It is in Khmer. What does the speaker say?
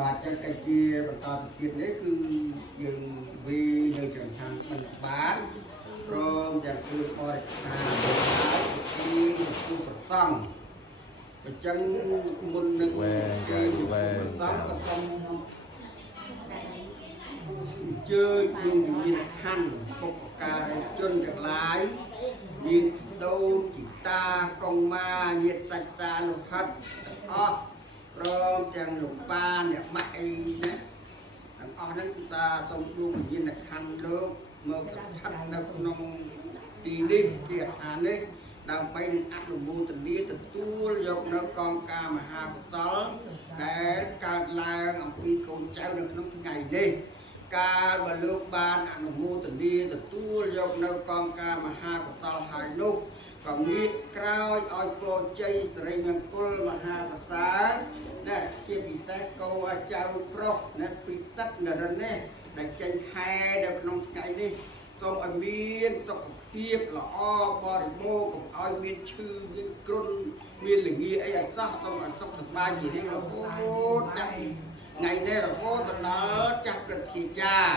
បាទចឹងកិច្ចជាបន្តទៅទៀតនេះគឺយើងវានៅចង្ហាន់មិនបានព្រមទាំងគ្រឿងបរិក្ខារហើយទីទទួលបន្តអញ្ចឹងមុននឹងគេបន្តក៏សូមអញ្ជើញយើងមានខណ្ឌពុកការីជនទាំងឡាយមានដូនជីតាកុមារញាតិសាច់តាលោហិតទាំងអស់ព្រមទាំងលោកប៉ាអ្នកម៉ាក់អីណាទាំងអស់ហ្នឹងគឺថាសូមជួបវិញ្ញាណក្ខន្ធលោកមកស្ថិតនៅក្នុងទីនេះទីអាឋាននេះដើម្បីនឹងអនុមោទនាទទួលយកនៅកងការមហាកុសលដែលកើតឡើងអំពីកូនចៅនៅក្នុងថ្ងៃនេះកាលបើលោកបានអនុមោទនាទទួលយកនៅកងការមហាកុសលហើយនោះក៏ងាកក្រោយឲ្យពរជ័យសិរីមង្គលមហាប្រសើរណាជាពិសេសកូនចៅប្រុសណាពិសិដ្ឋនរិននេះដែលចេញខែនៅក្នុងថ្ងៃនេះសូមឲ្យមានសុខភាពល្អបរិបូរណ៍កុំឲ្យមានឈឺមានគ្រុនមានល្ងាអីឲ្យសោះសូមឲ្យសុខសប្បាយជារៀងរហូតចាប់ថ្ងៃនេះរហូតដល់ចាស់ព្រឹទ្ធាចារ្យ